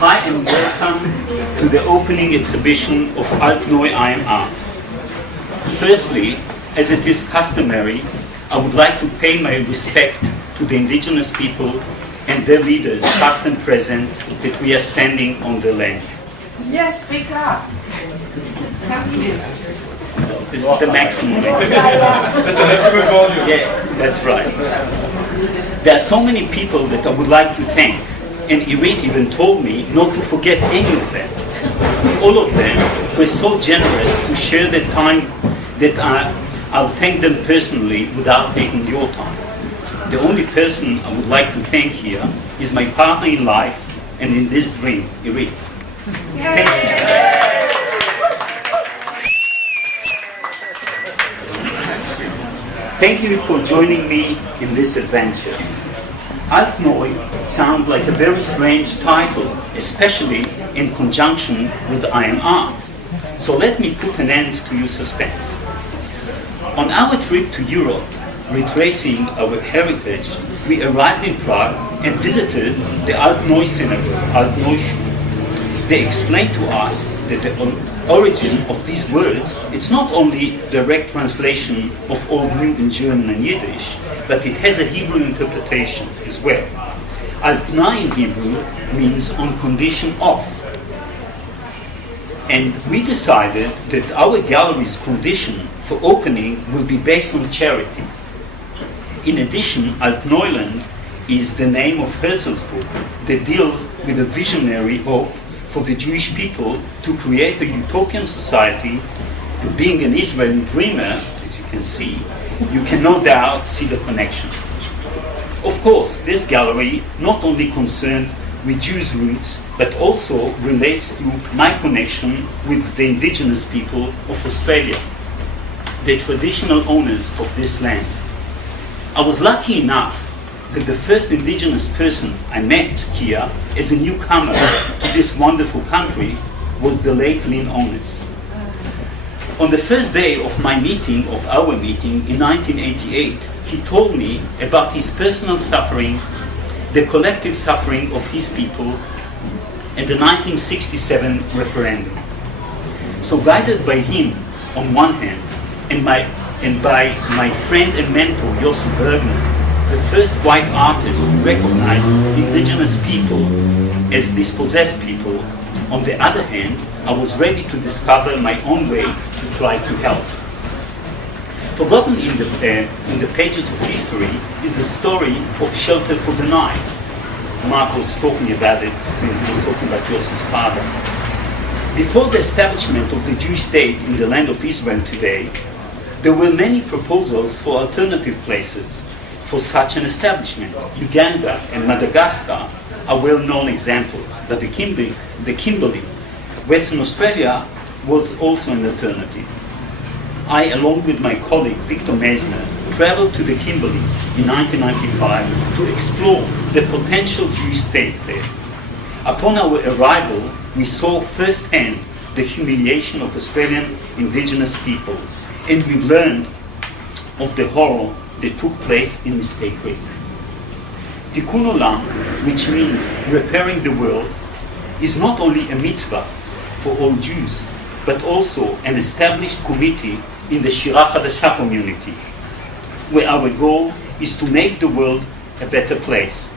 Hi and welcome to the opening exhibition of Altneu IMR. Firstly, as it is customary, I would like to pay my respect to the indigenous people and their leaders, past and present, that we are standing on the land. Yes, speak up. Come here. This is the maximum. That's the maximum volume. Yeah, that's right. There are so many people that I would like to thank, and Irit even told me not to forget any of them. All of them were so generous to share their time that I'll thank them personally without taking your time. The only person I would like to thank here is my partner in life and in this dream, Irit. Thank you. Thank you for joining me in this adventure. Altneu sounds like a very strange title, especially in conjunction with I am art. So let me put an end to your suspense. On our trip to Europe, retracing our heritage, we arrived in Prague and visited the Altneu synagogue, Altneu Shul. They explained to us that the origin of these words, it's not only direct translation of Old New in German and Yiddish, but it has a Hebrew interpretation as well. Altneu in Hebrew means on condition of. And we decided that our gallery's condition for opening will be based on charity. In addition, Altneuland is the name of Herzl's book that deals with a visionary hope for the Jewish people to create a utopian society. And being an Israeli dreamer, as you can see, you can no doubt see the connection. Of course, this gallery not only concerned with Jews' roots, but also relates to my connection with the indigenous people of Australia, the traditional owners of this land. I was lucky enough that the first indigenous person I met here as a newcomer to this wonderful country was the late Lynn Onus. On the first day of our meeting in 1988, he told me about his personal suffering, the collective suffering of his people, and the 1967 referendum. So guided by him on one hand, and by my friend and mentor Yosl Bergner, the first white artist to recognize indigenous people as dispossessed people, on the other hand, I was ready to discover my own way to try to help. Forgotten in the pages of history is the story of Shelter for the Night. Mark was talking about it when he was talking about Yosl's father. Before the establishment of the Jewish state in the land of Israel today, there were many proposals for alternative places for such an establishment. Uganda and Madagascar are well-known examples, but the Kimberley, Western Australia, was also an alternative. I, along with my colleague Victor Meisner, traveled to the Kimberleys in 1995 to explore the potential Jewish state there. Upon our arrival, we saw firsthand the humiliation of Australian indigenous peoples, and we learned of the horror that took place in Mistake Creek. Tikkun Olam, which means repairing the world, is not only a mitzvah for all Jews, but also an established committee in the Shira Chadasha community, where our goal is to make the world a better place.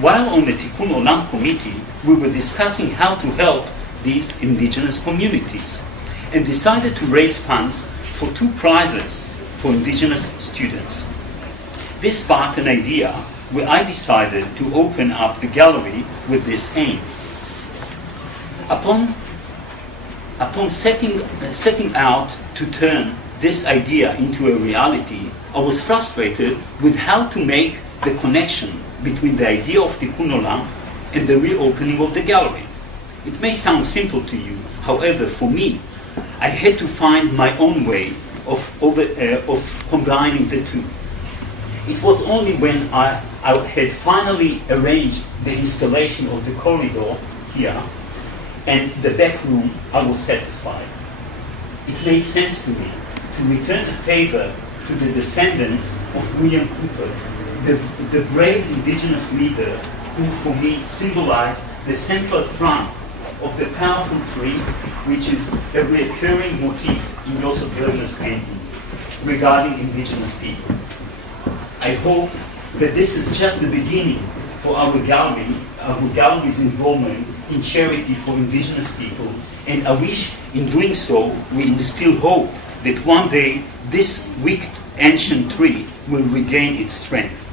While on the Tikkun Olam committee, we were discussing how to help these indigenous communities, and decided to raise funds for 2 prizes for indigenous students. This sparked an idea where I decided to open up the gallery with this aim. Upon setting out to turn this idea into a reality, I was frustrated with how to make the connection between the idea of Tikkun Olam and the reopening of the gallery. It may sound simple to you, however, for me, I had to find my own way of combining the two. It was only when I had finally arranged the installation of the corridor here and the back room, I was satisfied. It made sense to me to return the favor to the descendants of William Cooper, the brave indigenous leader who for me symbolized the central trunk of the powerful tree, which is a recurring motif in Yosl Bergner's painting regarding indigenous people. I hope that this is just the beginning for our gallery's involvement in charity for indigenous people, and I wish in doing so we instill hope that one day this weak ancient tree will regain its strength.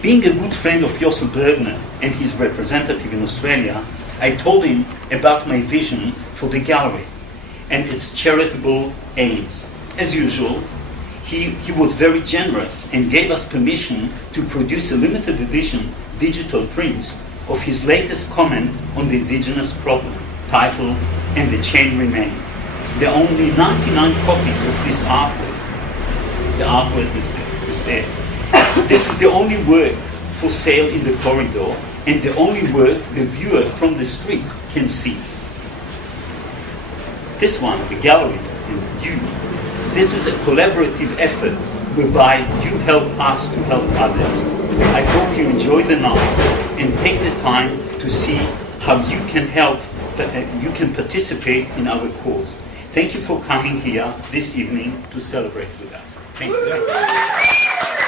Being a good friend of Yosl Bergner and his representative in Australia, I told him about my vision for the gallery and its charitable aims. As usual, he was very generous and gave us permission to produce a limited edition digital prints of his latest comment on the indigenous problem, titled "And the Chain Remain." There are only 99 copies of this artwork. The artwork is there. This is the only work for sale in the corridor, and the only work the viewer from the street can see. This one, the gallery, and you, this is a collaborative effort whereby you help us to help others. I hope you enjoy the night and take the time to see how you can help, you can participate in our cause. Thank you for coming here this evening to celebrate with us. Thank you.